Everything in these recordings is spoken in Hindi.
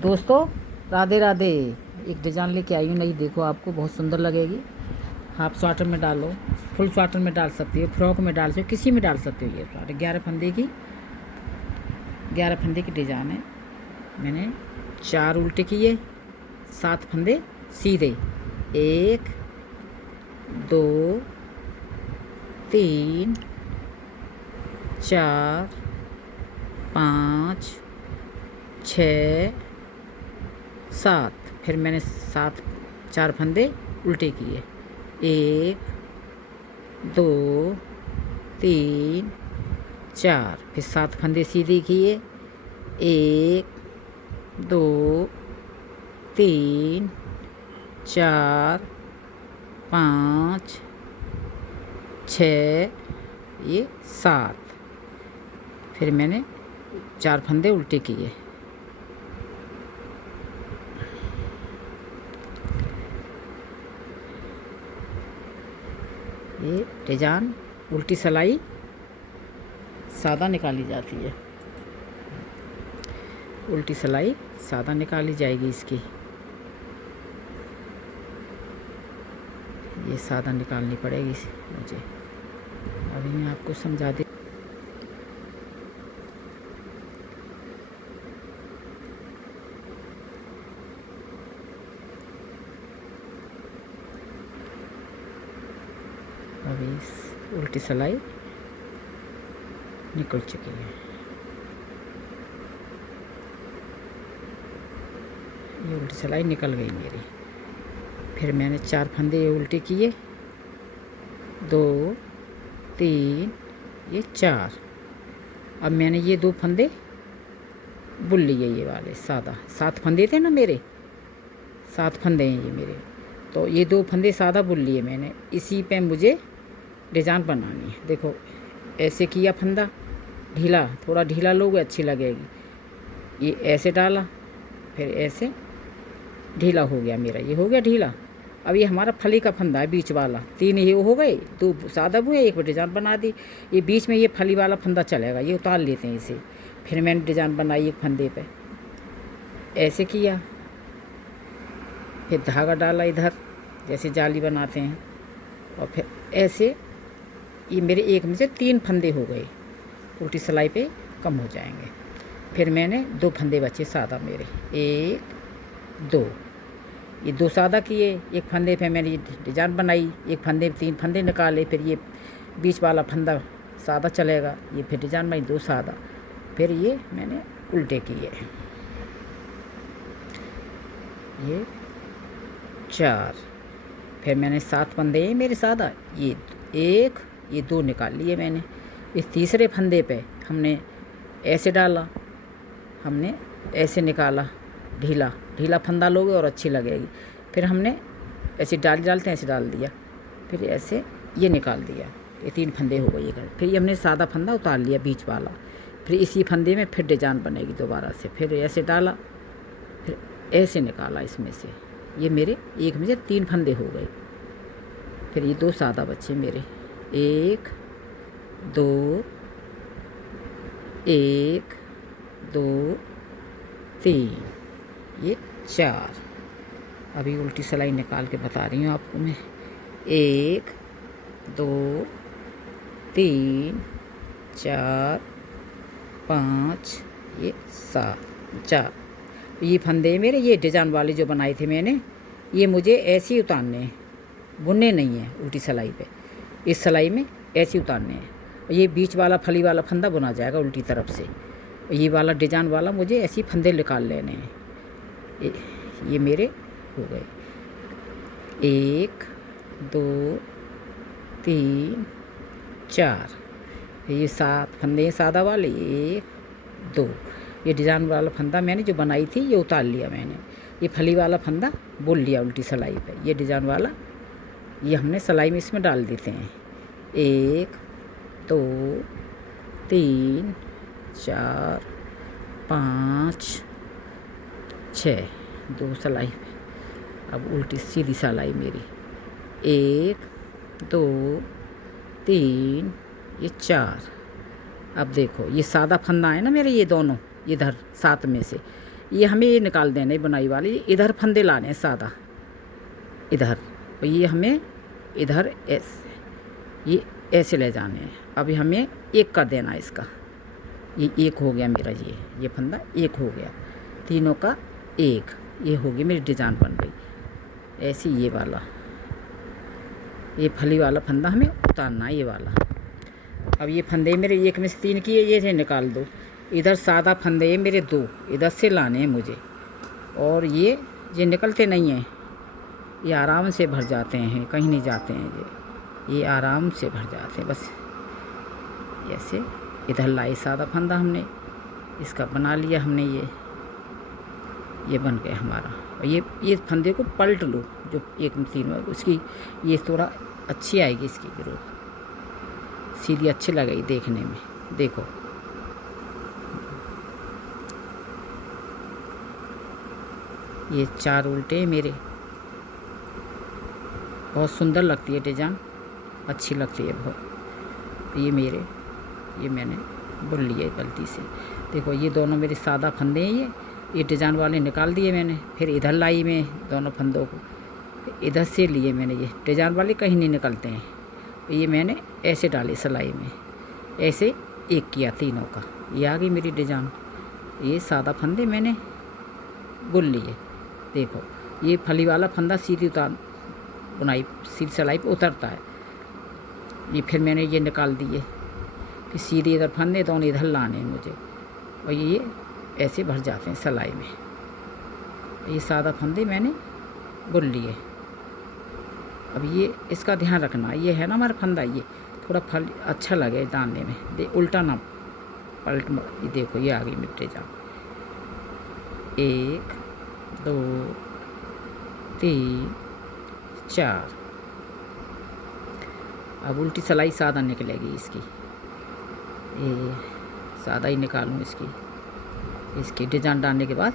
दोस्तों राधे राधे। एक डिज़ाइन लेके आई हूँ नई, देखो आपको बहुत सुंदर लगेगी। हाफ स्वेटर में डालो, फुल स्वेटर में डाल सकती हो, फ्रॉक में डाल सकते हो, किसी में डाल सकते हो। ये स्वेटर 11 फंदे की डिज़ाइन है। मैंने 4 उल्टे किए, 7 फंदे सीधे, 1 2 3 4 5 6 7। फिर मैंने 4 फंदे उल्टे किए, 1 2 3 4। फिर 7 फंदे सीधे किए, 1 2 3 4 5 6 ये 7। फिर मैंने 4 फंदे उल्टे किए, ये डिजाइन उल्टी सिलाई सादा निकाली जाती है। उल्टी सिलाई सादा निकाली जाएगी इसकी। ये सादा निकालनी पड़ेगी मुझे। अभी मैं आपको समझा दे। अभी उल्टी सिलाई निकल चुकी है। ये उल्टी सिलाई निकल गई मेरी। फिर मैंने 4 फंदे उल्टे किए, 2 3 ये 4। अब मैंने ये 2 फंदे बुन लिए, ये वाले सादा। 7 फंदे थे ना मेरे, 7 फंदे हैं ये मेरे। तो ये 2 फंदे सादा बुन लिए मैंने। इसी पे मुझे डिज़ाइन बनानी है। देखो ऐसे किया फंदा ढीला, थोड़ा ढीला लोगे अच्छी लगेगी। ये ऐसे डाला, फिर ऐसे ढीला हो गया मेरा, ये हो गया ढीला। अब ये हमारा फली का फंदा है बीच वाला। 3 ये हो गए, 2 सादा बुए, 1 डिज़ाइन बना दी। ये बीच में ये फली वाला फंदा चलेगा, ये उतार लेते हैं इसे। फिर मैंने डिज़ाइन बनाई एक फंदे पे, ऐसे किया। फिर धागा डाला इधर जैसे जाली बनाते हैं, और फिर ऐसे ये मेरे एक में से 3 फंदे हो गए। उल्टी सिलाई पे कम हो जाएंगे। फिर मैंने 2 फंदे बचे सादा मेरे, 1 2। ये 2 सादा किए, एक फंदे पे मैंने डिजाइन बनाई, एक फंदे 3 फंदे निकाले। फिर ये बीच वाला फंदा सादा चलेगा, ये फिर डिजाइन बनाई 2 सादा। फिर ये मैंने उल्टे किए, ये 4। फिर मैंने 7 फंदे हैं मेरे सादा, ये 1 ये 2 निकाल लिए मैंने। इस तीसरे फंदे पे हमने ऐसे डाला, हमने ऐसे निकाला, ढीला ढीला फंदा लोगे और अच्छी लगेगी। फिर हमने ऐसे डालते हैं, ऐसे डाल दिया, फिर ऐसे ये निकाल दिया। ये 3 फंदे हो गए ये। फिर ये हमने सादा फंदा उतार लिया बीच वाला। फिर इसी फंदे में फिर डिजाइन बनेगी दोबारा से। फिर ऐसे डाला, फिर ऐसे निकाला इसमें से। ये मेरे एक में से 3 फंदे हो गए। फिर ये 2 सादा बच्चे मेरे, 1 2 1 2 3 ये 4। अभी उल्टी सिलाई निकाल के बता रही हूँ आपको मैं। 1 2 3 4 5 ये 7 4। ये फंदे मेरे, ये डिज़ाइन वाले जो बनाए थे मैंने, ये मुझे ऐसे ही उतारने हैं, बुनने नहीं है उल्टी सिलाई पे। इस सिलाई में ऐसे उतारने हैं। ये बीच वाला फली वाला फंदा बुना जाएगा उल्टी तरफ से। ये वाला डिजाइन वाला मुझे ऐसे फंदे निकाल लेने हैं। ये मेरे हो गए, 1 2 3 4। ये 7 फंदे हैं सादा वाले, 1 2। ये डिज़ाइन वाला फंदा मैंने जो बनाई थी ये उतार लिया मैंने। ये फली वाला फंदा बुन लिया उल्टी सिलाई पे। ये डिज़ाइन वाला ये हमने सिलाई में इसमें डाल देते हैं। 1 2 3 4 5 6 2 सिलाई। अब उल्टी सीधी सिलाई मेरी, 1 2 3 ये 4। अब देखो ये सादा फंदा है ना मेरे, ये दोनों इधर 7 में से ये हमें ये निकाल देने बुनाई वाली, इधर फंदे लाने हैं सादा इधर, और ये हमें इधर ऐसे, ये ऐसे ले जाने हैं। अभी हमें एक कर देना है इसका, ये एक हो गया मेरा, ये फंदा एक हो गया, तीनों का एक, ये हो गई मेरी डिज़ाइन बन गई। ऐसे ये वाला, ये फली वाला फंदा हमें उतारना है, ये वाला। अब ये फंदे मेरे एक में से 3 किए, ये से निकाल दो। इधर सादा फंदे मेरे 2 इधर से लाने हैं मुझे, और ये निकलते नहीं हैं, ये आराम से भर जाते हैं, कहीं नहीं जाते हैं, ये आराम से भर जाते हैं। बस ऐसे इधर लाई सादा फंदा हमने, इसका बना लिया हमने, ये बन गया हमारा। और ये फंदे को पलट लो, जो 1 में 3 में उसकी ये थोड़ा अच्छी आएगी, इसकी ग्रोथ सीधी अच्छी लगेगी देखने में। देखो ये 4 उल्टे मेरे, बहुत सुंदर लगती है डिजाइन, अच्छी लगती है बहुत। ये मेरे, ये मैंने बुन लिए गलती से। देखो ये दोनों मेरे सादा फंदे हैं, ये डिजाइन वाले निकाल दिए मैंने, फिर इधर लाई मैं दोनों फंदों को, इधर से लिए मैंने, ये डिजाइन वाले कहीं नहीं निकलते हैं। ये मैंने ऐसे डाली सिलाई में, ऐसे एक किया तीनों का, ये आ गई मेरी डिजाइन। ये सादा फंदे मैंने बुन लिए। देखो ये फली वाला फंदा सीधी उतार बुनाई, सीधी सिलाई पे उतरता है। ये फिर मैंने ये निकाल दिए कि सीधे इधर फंदे दोनों इधर लाने हैं मुझे, और ये ऐसे भर जाते हैं सिलाई में। ये सादा फंदे मैंने बुन लिए। अब ये इसका ध्यान रखना, ये है ना हमारा फंदा, ये थोड़ा फल अच्छा लगे डालने में, उल्टा ना पलट। ये देखो ये आ गई मिट्टी जा, 1 2 3 4। अब उल्टी सिलाई सादा निकलेगी इसकी, ये सादा ही निकालूँ इसकी डिजाइन डालने के बाद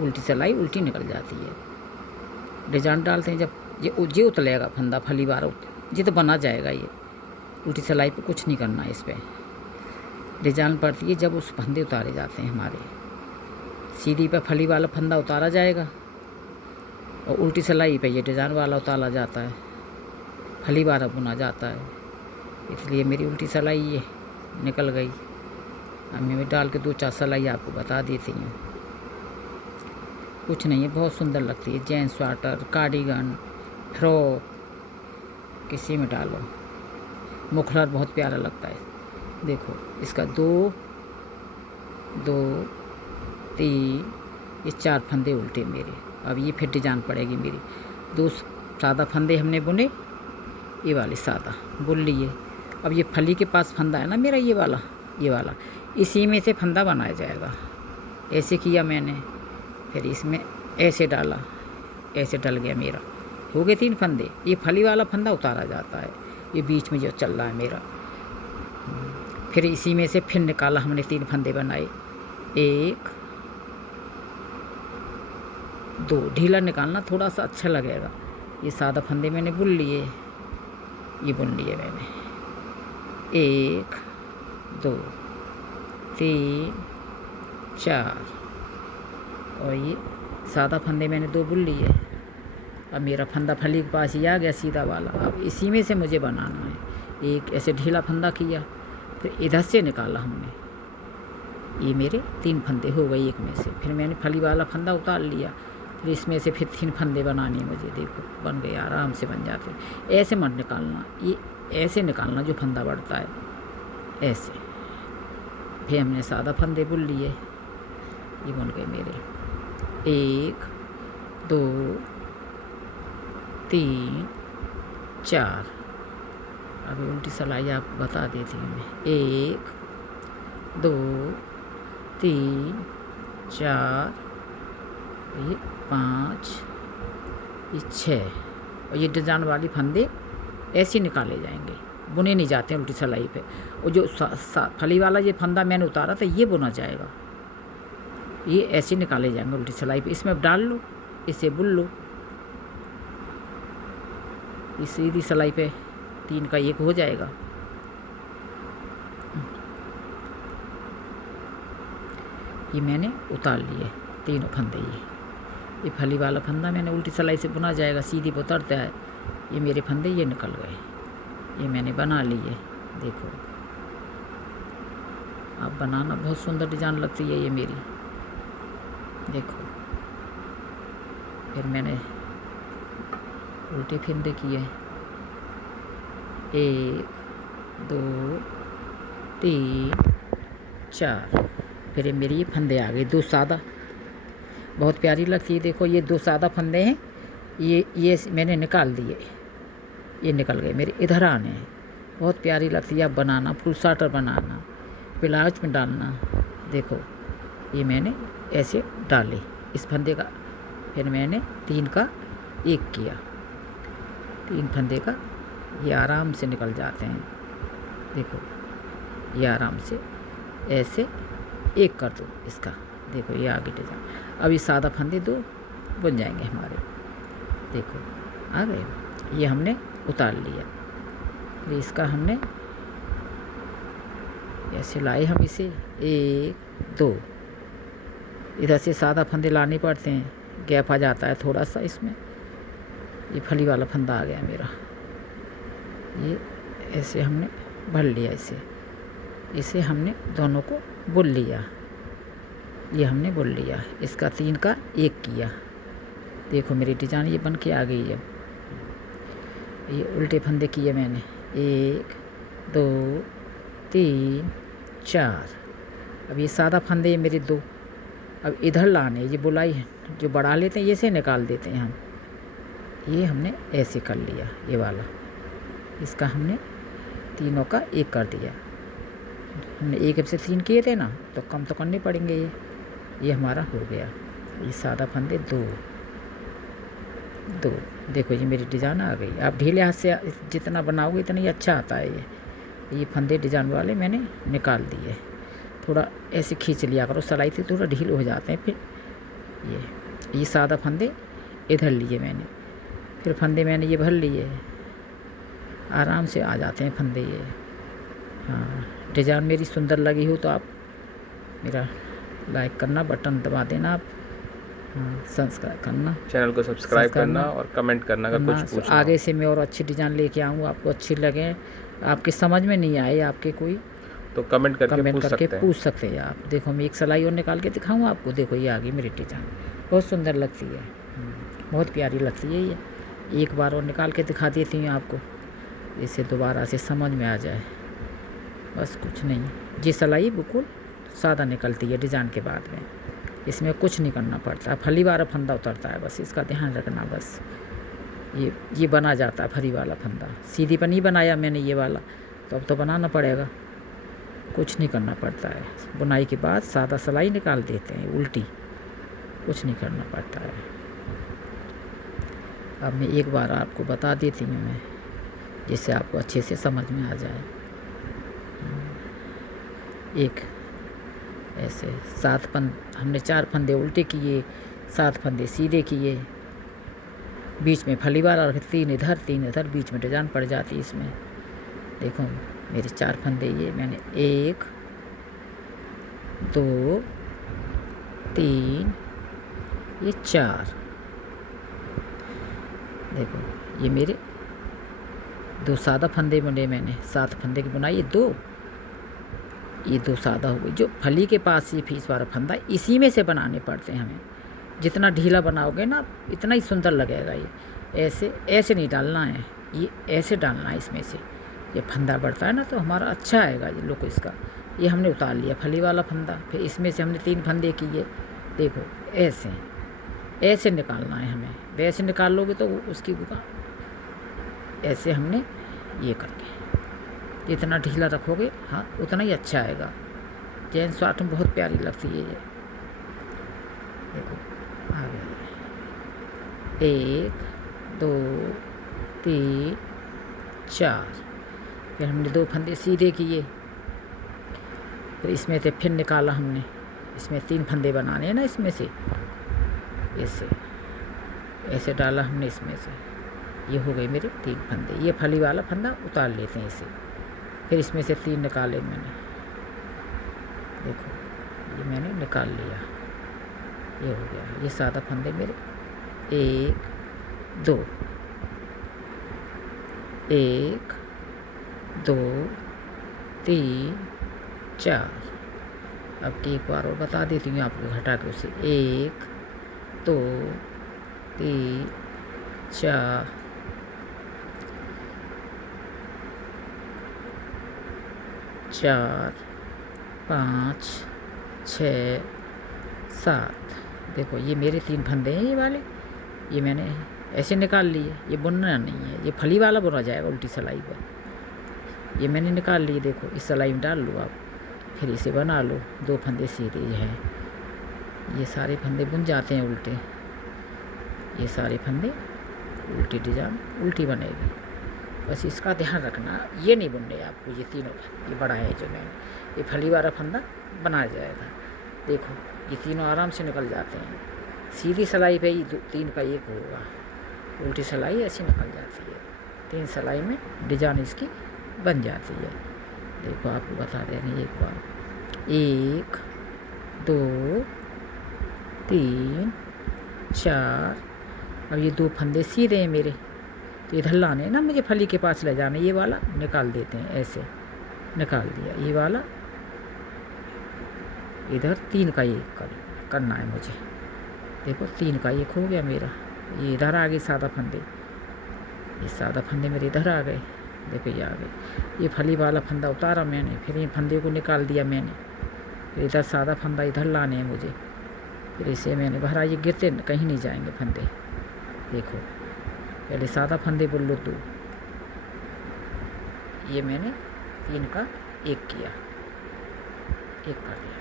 उल्टी सिलाई उल्टी निकल जाती है। डिजाइन डालते हैं जब ये उतलेगा फंदा फली वाला, ये तो बना जाएगा। ये उल्टी सिलाई पे कुछ नहीं करना है, इस पर डिजाइन पड़ती है जब उस फंदे उतारे जाते हैं हमारे। सीधी पे फली वाला फंदा उतारा जाएगा, और उल्टी सिलाई पे ये डिजाइन वाला उतारा जाता है, फली वाला बुना जाता है। इसलिए मेरी उल्टी सिलाई ये निकल गई। अब मैं डाल के 2-4 सिलाई आपको बता देती हूँ। कुछ नहीं है, बहुत सुंदर लगती है। जेंट्स स्वेटर, कार्डिगन, फ्रॉक, किसी में डालो, मुखलर बहुत प्यारा लगता है। देखो इसका 2 2 3 ये 4 फंदे उल्टे मेरे। अब ये फिर डिजाइन पड़ेगी मेरी। 2 सादा फंदे हमने बुने, ये वाले सादा बुन लिए। अब ये फली के पास फंदा है ना मेरा, ये वाला इसी में से फंदा बनाया जाएगा। ऐसे किया मैंने, फिर इसमें ऐसे डाला, ऐसे डल गया मेरा, हो गए 3 फंदे। ये फली वाला फंदा उतारा जाता है, ये बीच में जो चल रहा है मेरा। फिर इसी में से फिर निकाला हमने, 3 फंदे बनाए, 1 2। ढीला निकालना थोड़ा सा अच्छा लगेगा। ये सादा फंदे मैंने बुन लिए, ये बुन लिए मैंने, 1 2 3 4, और ये सादा फंदे मैंने 2 बुन लिए। अब मेरा फंदा फली के पास ही आ गया सीधा वाला। अब इसी में से मुझे बनाना है। एक ऐसे ढीला फंदा किया, फिर इधर से निकाला हमने, ये मेरे 3 फंदे हो गए एक में से। फिर मैंने फली वाला फंदा उतार लिया, फिर इसमें से फिर 3 फंदे बनाने मुझे। देखो बन गए, आराम से बन जाते। ऐसे मत निकालना, ये ऐसे निकालना जो फंदा बढ़ता है, ऐसे। फिर हमने सादा फंदे बुन लिए, ये बन गए मेरे 1 2 3 4। अभी उल्टी सिलाई आपको बता देती हूँ मैं, 1 2 3 4, ये 5, ये 6। और ये डिजाइन वाली फंदे ऐसे निकाले जाएंगे, बुने नहीं जाते हैं उल्टी सिलाई पे। और जो फली वाला ये फंदा मैंने उतारा था, ये बुना जाएगा, ये ऐसे निकाले जाएंगे उल्टी सिलाई पे। इसमें डाल लो, इसे बुन लो, इस सीधी सिलाई पे 3 का 1 हो जाएगा। ये मैंने उतार लिए तीनों फंदे। ये फली वाला फंदा मैंने उल्टी सिलाई से बुना जाएगा, सीधी पे उतरता है। ये मेरे फंदे ये निकल गए, ये मैंने बना लिए। देखो आप बनाना, बहुत सुंदर डिजाइन लगती है ये मेरी। देखो फिर मैंने उल्टे फंदे किए, 1 2 3 4। फिर ये मेरी ये फंदे आ गए 2 सादा, बहुत प्यारी लगती है। देखो ये 2 सादा फंदे हैं, ये मैंने निकाल दिए, ये निकल गए मेरे, इधर आने हैं। बहुत प्यारी लगती है। आप बनाना, फुल साटर बनाना, ब्लाउज में डालना। देखो ये मैंने ऐसे डाले इस फंदे का, फिर मैंने 3 का 1 किया, 3 फंदे का ये आराम से निकल जाते हैं। देखो ये आराम से ऐसे 1 कर दो इसका। देखो ये आगे डिजाइन। अब ये सादा फंदे 2 बन जाएंगे हमारे। देखो आ गए, ये हमने उतार लिया। फिर इसका हमने ऐसे लाए, हम इसे 1 2 इधर से सादा फंदे लाने पड़ते हैं, गैप आ जाता है थोड़ा सा इसमें। ये फली वाला फंदा आ गया मेरा, ये ऐसे हमने भर लिया। इसे हमने दोनों को बुन लिया, ये हमने बुन लिया। इसका 3 का 1 किया। देखो मेरी डिजाइन ये बन के आ गई है। ये उल्टे फंदे किए मैंने, 1 2 3 4। अब ये सादा फंदे ये मेरे 2, अब इधर लाने, ये बुलाई है जो बढ़ा लेते हैं, ये से निकाल देते हैं हम। ये हमने ऐसे कर लिया, ये वाला। इसका हमने तीनों का 1 कर दिया। हमने 1 से 3 किए थे ना, तो कम तो करने पड़ेंगे। ये हमारा हो गया। ये सादा फंदे 2। देखो ये मेरी डिज़ाइन आ गई। आप ढीले हाथ से जितना बनाओगे इतना ही अच्छा आता है। ये फंदे डिज़ाइन वाले मैंने निकाल दिए। थोड़ा ऐसे खींच लिया करो, सिलाई से थोड़ा ढीले हो जाते हैं। फिर ये सादा फंदे इधर लिए मैंने, फिर फंदे मैंने ये भर लिए, आराम से आ जाते हैं फंदे ये। हाँ, डिज़ाइन मेरी सुंदर लगी हो तो आप मेरा लाइक करना, बटन दबा देना आप। हाँ, सब्सक्राइब करना, चैनल को सब्सक्राइब करना और कमेंट करना अगर कुछ पूछना। आगे से मैं और अच्छी डिज़ाइन लेके आऊँगा, आपको अच्छी लगे, आपके समझ में नहीं आए आपके कोई, तो कमेंट करके पूछ सकते हैं आप। देखो मैं एक सिलाई और निकाल के दिखाऊँ आपको। देखो ये आ गई मेरी डिज़ाइन, बहुत सुंदर लगती है, बहुत प्यारी लगती है। ये एक बार और निकाल के दिखा देती हूँ आपको, इसे दोबारा से समझ में आ जाए। बस कुछ नहीं, ये सिलाई बिल्कुल सादा निकलती है डिज़ाइन के बाद में, इसमें कुछ नहीं करना पड़ता। फली वाला फंदा उतरता है, बस इसका ध्यान रखना। बस ये बना जाता है फली वाला फंदा। सीधी पर नहीं बनाया मैंने ये वाला, तो अब तो बनाना पड़ेगा। कुछ नहीं करना पड़ता है, बुनाई के बाद सादा सिलाई निकाल देते हैं उल्टी, कुछ नहीं करना पड़ता है। अब मैं एक बार आपको बता देती हूँ मैं, जिससे आपको अच्छे से समझ में आ जाए। एक ऐसे 7 हमने 4 फंदे उल्टे किए, 7 फंदे सीधे किए, बीच में फली वाला रखे, 3 इधर 3 इधर, बीच में डिजाइन पड़ जाती है इसमें। देखो मेरे 4 फंदे ये मैंने 1 2 3 ये 4। देखो ये मेरे 2 सादा फंदे बुने मैंने, 7 फंदे की बुनाई, ये 2 सादा हो गई। जो फली के पास ये फीस वाला फंदा, इसी में से बनाने पड़ते हैं हमें। जितना ढीला बनाओगे ना इतना ही सुंदर लगेगा। ये ऐसे नहीं डालना है, ये ऐसे डालना है इसमें से। ये फंदा बढ़ता है ना तो हमारा अच्छा आएगा ये लुक इसका। ये हमने उतार लिया फली वाला फंदा, फिर इसमें से हमने 3 फंदे किए। देखो ऐसे निकालना है हमें, वैसे निकाल लोगे तो उसकी दुकान। ऐसे हमने ये करके जितना ढीला रखोगे हाथ उतना ही अच्छा आएगा। जेंट्स शॉर्ट में बहुत प्यारी लगती है ये। देखो आ गया 1 2 3 4। फिर हमने 2 फंदे सीधे किए, फिर इसमें से फिर निकाला हमने। इसमें 3 फंदे बनाने हैं ना, इसमें से ऐसे डाला हमने इसमें से। ये हो गए मेरे 3 फंदे। ये फली वाला फंदा उतार लेते हैं इसे, फिर इसमें से 3 निकाले मैंने। देखो ये मैंने निकाल लिया, ये हो गया। ये सादा फंदे मेरे 1 2 1 2 3 4। अब की एक बार और बता देती हूँ आपको घटा के उसे। 1 2 3 4 4 5 6 7। देखो ये मेरे 3 फंदे हैं, ये वाले, ये मैंने ऐसे निकाल लिए। ये बुनना नहीं है, ये फली वाला बुना जाएगा उल्टी सिलाई पर। ये मैंने निकाल लिए, देखो इस सिलाई में डाल लो आप, फिर इसे बना लो। 2 फंदे सीधे हैं, ये सारे फंदे बुन जाते हैं उल्टे। ये सारे फंदे उल्टी डिजाइन उल्टी बनेगी, बस इसका ध्यान रखना। ये नहीं बुनने आपको, ये तीनों, ये बड़ा है जो मैंने, ये फली वाला फंदा बनाया जाएगा। देखो ये तीनों आराम से निकल जाते हैं। सीधी सिलाई पे ही 3 का 1 होगा, उल्टी सिलाई ऐसी निकल जाती है। 3 सिलाई में डिजाइन इसकी बन जाती है। देखो आपको बता देंगे एक बार। 1 2 3 4। अब ये 2 फंदे सीधे हैं मेरे, तो इधर लाने ना मुझे फली के पास ले जाना। ये वाला निकाल देते हैं, ऐसे निकाल दिया। ये वाला इधर 3 का 1 करना है मुझे। देखो 3 का 1 हो गया मेरा। ये इधर आ गए सादा फंदे, ये सादा फंदे मेरे इधर आ गए। देखो ये आ गए। ये फली वाला फंदा उतारा मैंने, फिर ये फंदे को निकाल दिया मैंने, फिर इधर सादा फंदा इधर लाने हैं मुझे, फिर इसे मैंने भरा। ये गिरते कहीं नहीं जाएंगे फंदे। देखो पहले सादा फंदे बुन लो 2, ये मैंने 3 का 1 किया, 1 कर दिया।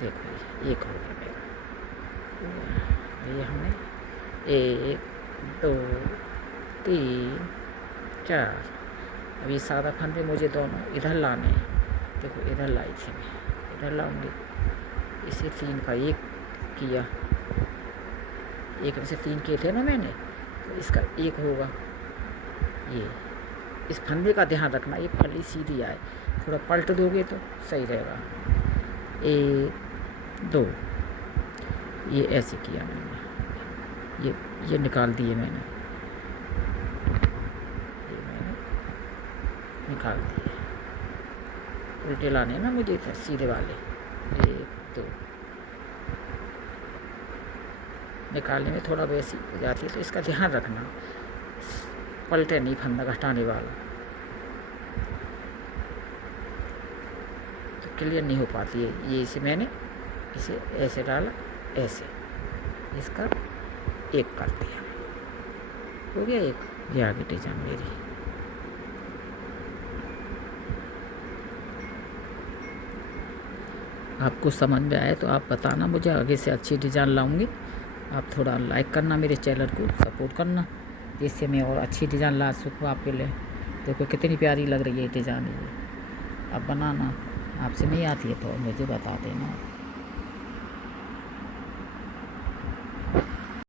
देखो 1 हो गया मेरा। ये हमने 1 2 3 4। अब ये सादा फंदे मुझे दोनों इधर लाने हैं। देखो इधर लाई थी मैं, इधर लाऊंगी। इसे 3 का 1 किया, 1 में से 3 किए थे ना मैंने, तो इसका 1 होगा। ये इस फंदे का ध्यान रखना, ये फली सीधी आए, थोड़ा पलट दोगे तो सही रहेगा। 1 2, ये ऐसे किया मैंने, ये निकाल दिए मैंने, ये मैंने निकाल दिए। उल्टे लाने ना मुझे इधर सीधे वाले। 1 2 निकालने में थोड़ा वैसी हो जाती है, तो इसका ध्यान रखना, पलटे नहीं फंदा घटाने वाला, तो क्लियर नहीं हो पाती है। ये इसे मैंने इसे ऐसे डाला, ऐसे इसका 1 कर दिया, हो गया 1। ये आगे डिजाइन मेरी। आपको समझ में आए तो आप बताना मुझे, आगे से अच्छी डिज़ाइन लाऊंगी। आप थोड़ा लाइक करना, मेरे चैनल को सपोर्ट करना, जिससे मैं और अच्छी डिज़ाइन ला सकूँ आपके लिए। देखो कितनी प्यारी लग रही है डिज़ाइन। ये आप बनाना, आपसे नहीं आती है तो मुझे बता देना।